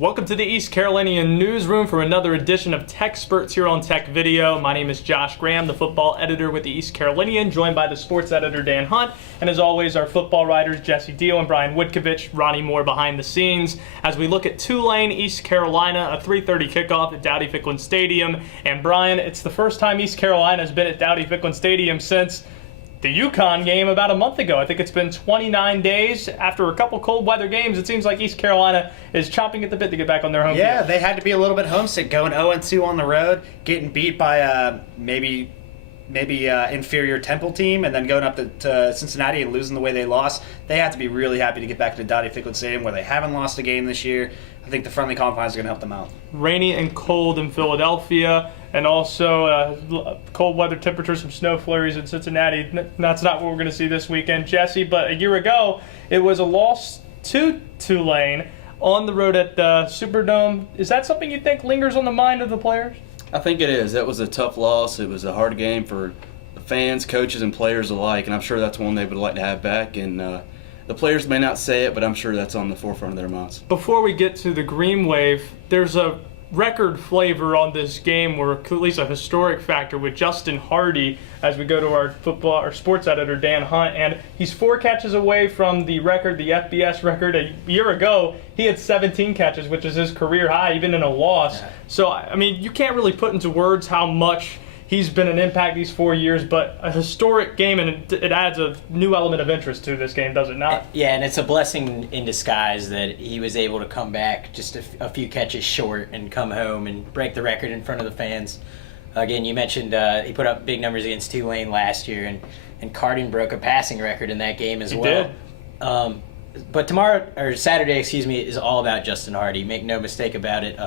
Welcome to the East Carolinian newsroom for another edition of TECsperts here on Tech Video. My name is Josh Graham, the football editor with the East Carolinian, joined by the sports editor Dan Hunt, and as always, our football writers Jesse Deal and Brian Woodkovich, Ronnie Moore behind the scenes, as we look at Tulane, East Carolina, a 3:30 kickoff at Dowdy-Ficklin Stadium. And Brian, it's the first time East Carolina has been at Dowdy-Ficklin Stadium since the UConn game about a month ago. I think it's been 29 days after a couple cold weather games. It seems like East Carolina is chomping at the bit to get back on their home field. Yeah, they had to be a little bit homesick going 0-2 on the road, getting beat by maybe inferior Temple team, and then going up to Cincinnati and losing the way they lost. They have to be really happy to get back to Dowdy-Ficklin Stadium where they haven't lost a game this year. I think the friendly confines are going to help them out. Rainy and cold in Philadelphia, and also cold weather temperatures, some snow flurries in Cincinnati. That's not what we're going to see this weekend, Jesse. But a year ago, it was a loss to Tulane on the road at the Superdome. Is that something you think lingers on the mind of the players? I think it is. That was a tough loss. It was a hard game for the fans, coaches, and players alike, and I'm sure that's one they would like to have back. And the players may not say it, but I'm sure that's on the forefront of their minds. Before we get to the GreenWave, there's a record flavor on this game, or at least a historic factor, with Justin Hardy as we go to our sports editor Dan Hunt, and he's 4 catches away from the record, the FBS record. A year ago he had 17 catches, which is his career high even in a loss. So I mean, you can't really put into words how much he's been an impact these 4 years, but a historic game, and it adds a new element of interest to this game, does it not? Yeah, and it's a blessing in disguise that he was able to come back just a few catches short and come home and break the record in front of the fans. Again, you mentioned he put up big numbers against Tulane last year, and Cardin broke a passing record in that game as well. But Saturday, is all about Justin Hardy. Make no mistake about it.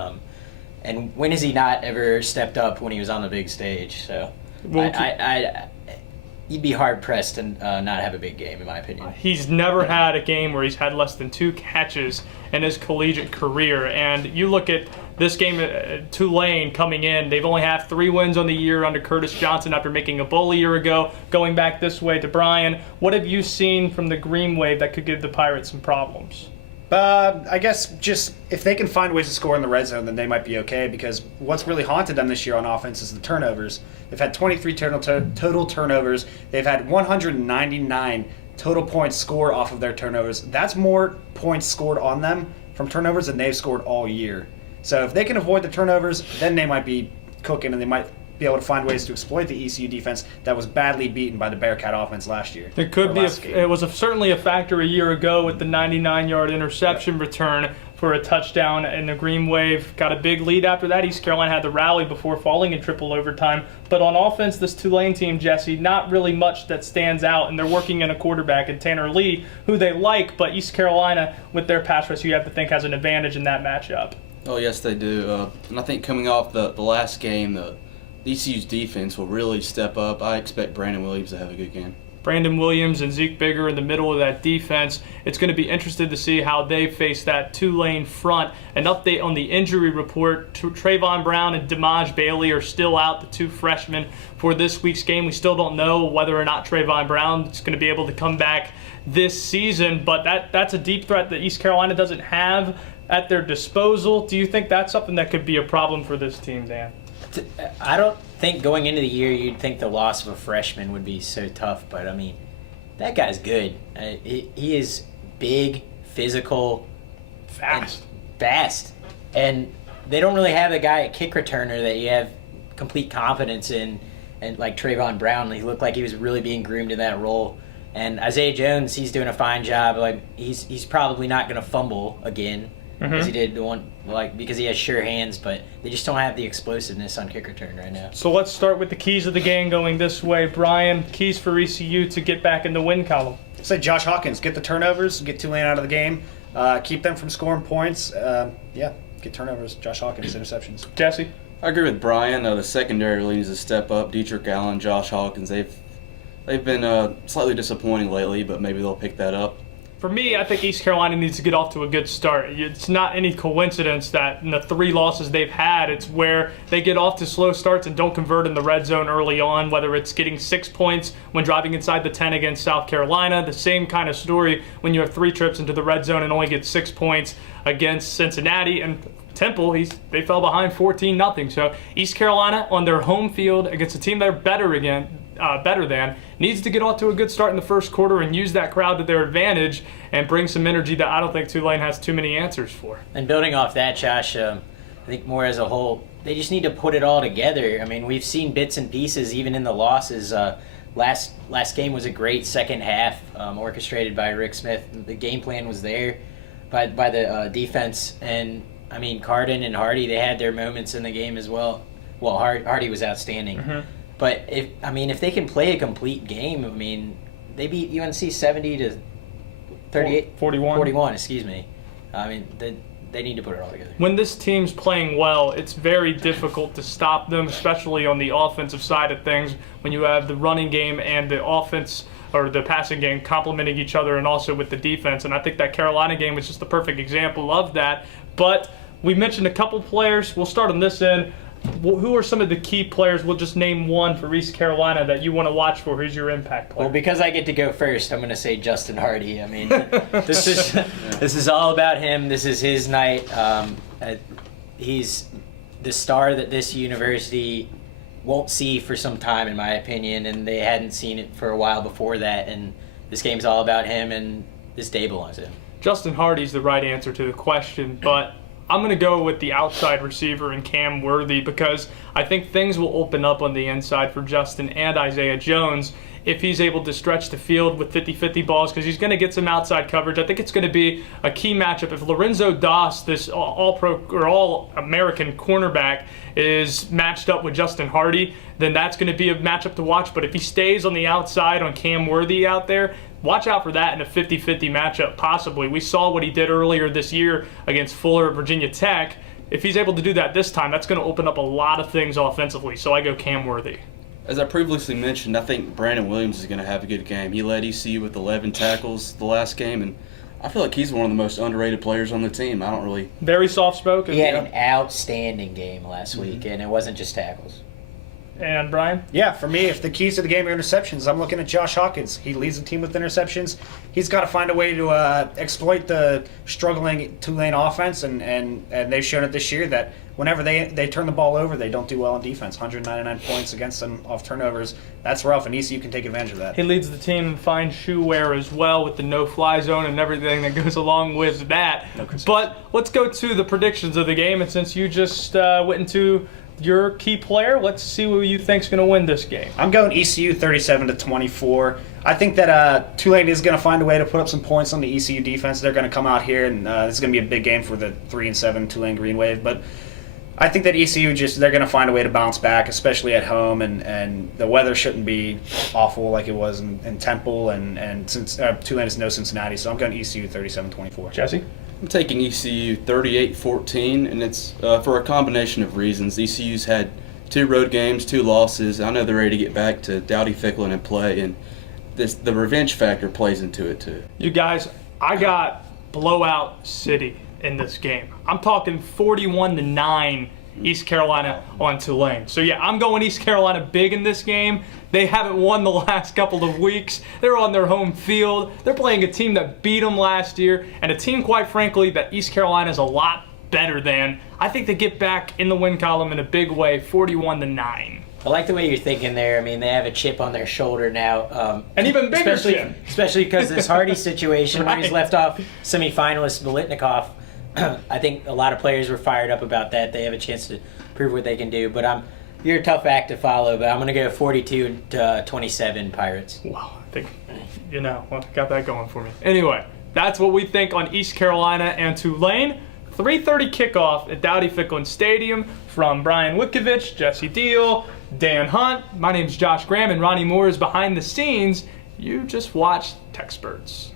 And when has he not ever stepped up when he was on the big stage? So you'd be hard-pressed to not have a big game, in my opinion. He's never had a game where he's had less than 2 catches in his collegiate career. And you look at this game at Tulane coming in, they've only had 3 wins on the year under Curtis Johnson after making a bowl a year ago. Going back this way to Brian, what have you seen from the GreenWave that could give the Pirates some problems? I guess just if they can find ways to score in the red zone, then they might be okay, because what's really haunted them this year on offense is the turnovers. They've had 23 total turnovers. They've had 199 total points scored off of their turnovers. That's more points scored on them from turnovers than they've scored all year. So if they can avoid the turnovers, then they might be cooking, and they might be able to find ways to exploit the ECU defense that was badly beaten by the Bearcat offense last year. It could be. It was certainly a factor a year ago with the 99-yard interception return for a touchdown in the GreenWave. Got a big lead after that. East Carolina had the rally before falling in triple overtime. But on offense, this Tulane team, Jesse, not really much that stands out, and they're working in a quarterback in Tanner Lee, who they like, but East Carolina, with their pass rush, you have to think has an advantage in that matchup. Oh, yes, they do. And I think coming off the last game, the ECU's defense will really step up. I expect Brandon Williams to have a good game. Brandon Williams and Zeke Bigger in the middle of that defense. It's going to be interesting to see how they face that Tulane front. An update on the injury report. Trayvon Brown and Damaj Bailey are still out, the 2 freshmen, for this week's game. We still don't know whether or not Trayvon Brown is going to be able to come back this season, but that's a deep threat that East Carolina doesn't have at their disposal. Do you think that's something that could be a problem for this team, Dan? I don't think going into the year you'd think the loss of a freshman would be so tough, but I mean, that guy's good. He is big, physical, fast, and they don't really have a guy at kick returner that you have complete confidence in, and like Trayvon Brown, he looked like he was really being groomed in that role. And Isaiah Jones, he's doing a fine job. Like he's probably not going to fumble again. As he did because he has sure hands, but they just don't have the explosiveness on kick return right now. So let's start with the keys of the game going this way. Brian, keys for ECU to get back in the win column. Say Josh Hawkins, get the turnovers, get Tulane out of the game, keep them from scoring points. Get turnovers, Josh Hawkins, interceptions. Jesse? I agree with Brian. The secondary really needs to step up. Dietrich Allen, Josh Hawkins, they've been slightly disappointing lately, but maybe they'll pick that up. For me, I think East Carolina needs to get off to a good start. It's not any coincidence that in the 3 losses they've had, it's where they get off to slow starts and don't convert in the red zone early on, whether it's getting 6 points when driving inside the 10 against South Carolina. The same kind of story when you have 3 trips into the red zone and only get 6 points against Cincinnati. And Temple, they fell behind 14-0. So East Carolina on their home field against a team they're better than, needs to get off to a good start in the first quarter and use that crowd to their advantage and bring some energy that I don't think Tulane has too many answers for. And building off that, Josh, I think more as a whole, they just need to put it all together. I mean, we've seen bits and pieces even in the losses. Last game was a great second half, orchestrated by Rick Smith. The game plan was there by the defense. And, I mean, Cardin and Hardy, they had their moments in the game as well. Well, Hardy was outstanding. Mm-hmm. But if they can play a complete game, I mean, they beat UNC 70-38, 41. Excuse me. I mean, they need to put it all together. When this team's playing well, it's very difficult to stop them, especially on the offensive side of things. When you have the running game and the offense or the passing game complementing each other, and also with the defense. And I think that Carolina game was just the perfect example of that. But we mentioned a couple players. We'll start on this end. Who are some of the key players? We'll just name one for East Carolina that you want to watch for. Who's your impact player? Well, because I get to go first, I'm going to say Justin Hardy. I mean, this is all about him. This is his night. He's the star that this university won't see for some time, in my opinion, and they hadn't seen it for a while before that. And this game's all about him, and this day belongs to him. Justin Hardy's the right answer to the question, but I'm going to go with the outside receiver and Cam Worthy because I think things will open up on the inside for Justin and Isaiah Jones if he's able to stretch the field with 50-50 balls because he's going to get some outside coverage. I think it's going to be a key matchup. If Lorenzo Das, this all-pro or all-American cornerback, is matched up with Justin Hardy, then that's going to be a matchup to watch. But if he stays on the outside on Cam Worthy out there, watch out for that in a 50-50 matchup, possibly. We saw what he did earlier this year against Fuller at Virginia Tech. If he's able to do that this time, that's going to open up a lot of things offensively. So I go Cam Worthy. As I previously mentioned, I think Brandon Williams is going to have a good game. He led ECU with 11 tackles the last game, and I feel like he's one of the most underrated players on the team. I don't really... Very soft-spoken. He had an outstanding game last week, and it wasn't just tackles. And Brian? Yeah, for me, if the keys to the game are interceptions, I'm looking at Josh Hawkins. He leads the team with interceptions. He's got to find a way to exploit the struggling Tulane offense, and they've shown it this year that whenever they turn the ball over, they don't do well on defense. 199 points against them off turnovers. That's rough, and ECU can take advantage of that. He leads the team in fine shoe wear as well with the no-fly zone and everything that goes along with that. But let's go to the predictions of the game, and since you just went into your key player, let's see who you think's going to win this game. I'm going ECU 37-24. I think that Tulane is going to find a way to put up some points on the ECU defense. They're going to come out here, and this is going to be a big game for the 3-7 Tulane GreenWave. But I think that ECU they're going to find a way to bounce back, especially at home, and the weather shouldn't be awful like it was in Temple, and since Tulane is no Cincinnati, so I'm going ECU 37-24. Jesse? I'm taking ECU 38-14, and it's for a combination of reasons. ECU's had 2 road games, 2 losses. I know they're ready to get back to Dowdy-Ficklin and play, and the revenge factor plays into it too. You guys, I got blowout city in this game. I'm talking 41-9 East Carolina on Tulane. So yeah, I'm going East Carolina big in this game. They haven't won the last couple of weeks. They're on their home field. They're playing a team that beat them last year, and a team, quite frankly, that East Carolina is a lot better than. I think they get back in the win column in a big way, 41-9. I like the way you're thinking there. I mean, they have a chip on their shoulder now. An even bigger chip. Especially because this Hardy situation Right. where he's left off semifinalist Militnikoff. I think a lot of players were fired up about that. They have a chance to prove what they can do. But you're a tough act to follow, but I'm going to go 42-27 Pirates. Wow, I think, got that going for me. Anyway, that's what we think on East Carolina and Tulane. 3:30 kickoff at Dowdy-Ficklin Stadium. From Brian Witkovich, Jesse Deal, Dan Hunt. My name's Josh Graham, and Ronnie Moore is behind the scenes. You just watched TECsperts.